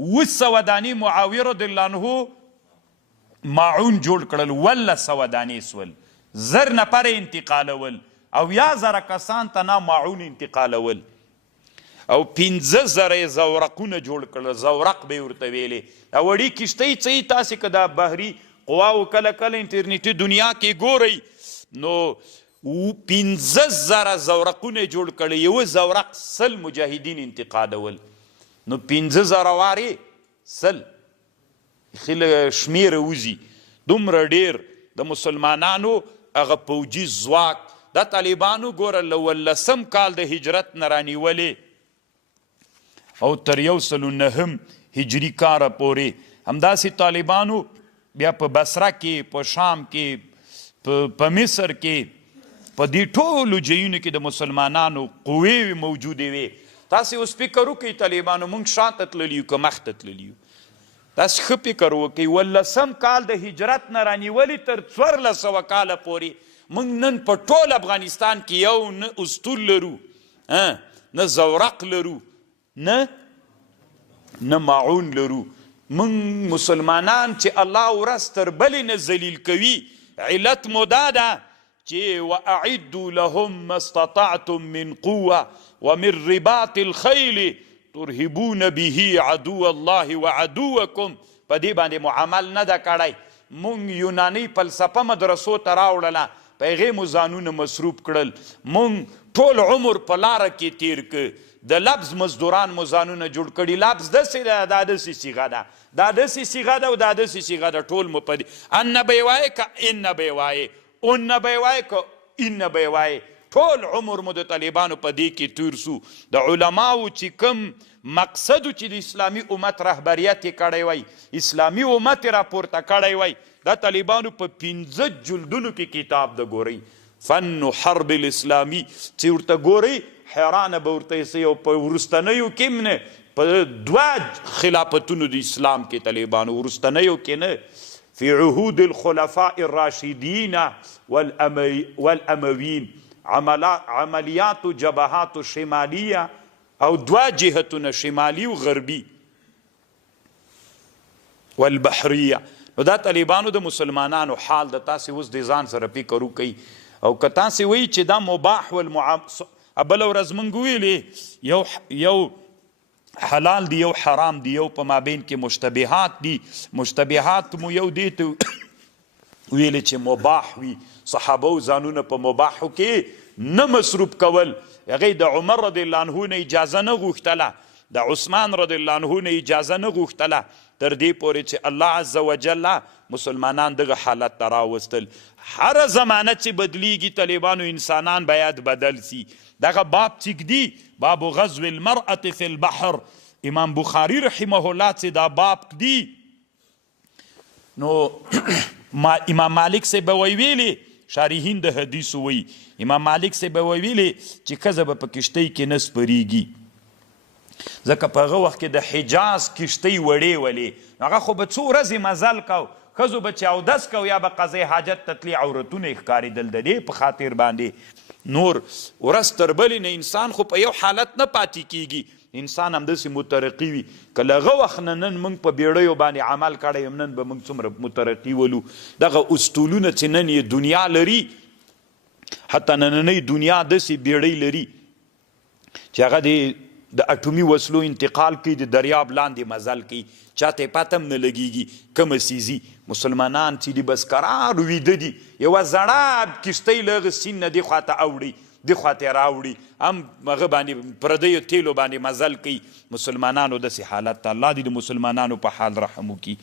700 دانې معاویه رضی الله عنه ماعون جوړ کړل، 1200 دانې سول، 1000 نفر انتقالول او 1000 کسان ته نه ماعون انتقالول او 15,000 زورقونه جوړ کړل. زورق به ورته ویلې. دا وړي کشتۍ څه تاسې که دا بحري قواو کله کله انټرنیټي دنیا کې ګورئ نو 15,000 زورقونه جوړ کړل. یو زورق 100 مجاهدین انتقادول، نو 15,000 وارې 100 خیله شمیره وزي. دومره ډیر د مسلمانانو هغه پوجي ځواک د طالبانو ګوره له 18 کال د هجرت نه رانیولې او تر 109 هجري کاله پورې همداسې طالبانو بیا په بصره کې، په شام کې، په مصر کې، په دې ټولو ځایونو کې د مسلمانانو قوې موجودې وې. تاسې اوس فکر وکړئ طالبانو موږ شاته تللي یو که مخته تللي یو. تاسې ښه فکر وکړئ 18 کال د هجرت نه رانیولې تر 1400 کاله پورې موږ نن په ټول افغانستان کې یو نه استول لرو، نه زورق لرو، نه ماعون لرو. موږ مسلمانان چې الله ورځ تر بلې نه ذلیل کوي، علت مو دا ده چې واعدوا لهم ما استطعتم من قوه ومن رباط الخیل ترهبون به عدو الله وعدوکم. په دې باندې معامل نه ده کړی. مونږ یوناني فلسفه مدرسو ته راوړله، په هغې مو ځانونه مصروف کړل. مونږ ټول عمر په لاره کې تیر که، د لفظ مزدوران مو ځانونه جوړ کړي. لفظ داسې ده، دا داسې صیغه ده، دا داسې صیغه ده او دا داسې صیغه ده. ټول مو په دې ان به یې وایې که ان به یې وایې، اون به یې وایې که ان به یې وایې. ټول عمر مو د طالبانو په دې کې تیر سو. د علماو چې کوم مقصد چې د اسلامي امت رهبریت یې کړی وای، اسلامي امت یې راپورته کړی وای، دا طالبانو په 15 جلدونو کې کتاب د ګورئ فن حرب الاسلامي چې ورته ګورئ حیرانه به ورته سئ. او په وروستنیو کې هم نه، په 2 خلافتونو د اسلام کې طالبانو وروستنیو کې نه، فی عهود الخلفاء الراشدین والاموین عملیات و جبهات شمالیه او 2 جهتونه شمالي و غربي والبحریه. نو دا طالبانو د مسلمانانو حال د تاسې اوس د ځان سره فکر وکئ. او که تاسې وایي چې دا مباح بله ورځ موږ ویلې یو حلال دی یو حرام دی، یو په مابین کې مشتبهات دي. مشتبهات مو یو دی ته ویلې چې مباح وي، صحابه ځانونه په مباحو کې نه مصروف کول. هغې د عمر رضی الله عنه نه اجازه نه غوښتله، د عثمان رضی الله عنه نه اجازه نه غوښتله، تر دې پورې چې الله عز وجل مسلمانان دغه حالت ته راوستل. هر زمانه چې بدلیږي طالبانو انسانان باید بدل سی. دغه باب چې دی باب غزو المرأة فی البحر، امام بخاری رحمه الله چې دا باب دی نو امام مالک سے به ویلي، شارحین د حدیث وی امام مالک سے به ویلي چې ښځه به په کشتۍ کې نه سپریږي، ځکه په هغه وخت کې د حجاز کشتۍ وړې ولې، هغه خو به څو ورځې مزل کو، ښځو به چې اودس کو یا به قضای حاجت ته تلې عورتونه یې ښکارېدل. د دې په خاطر باندې نور ورځ تر بلې نه انسان خو په یو حالت نه پاتې کیږي. انسان همداسې مترقي وي. که له هغه وخت نه نن موږ په بیړیو باندې عمل کړی یم، نن به موږ څومره مترقي ولو. دغه اسطولونه چې نن یې دنیا لري، حتی نننۍ دنیا داسې بیړۍ لري چې هغه د اټومي وسلو انتقال کوي، د دریاب لاندې مزل کوي، چاته یې پته هم نه لګېږي کومه سیزي. مسلمانان چې دي بس قرار ویده دي، یوه زړه کشتۍ له هغه سیند نه دې خواته اوړي، دې خواته یې راوړي، هم هغه باندې پردیو تیلو باندې مزل کوي. مسلمانانو داسې حالت ته الله دې د مسلمانانو په حال رحم وکړي.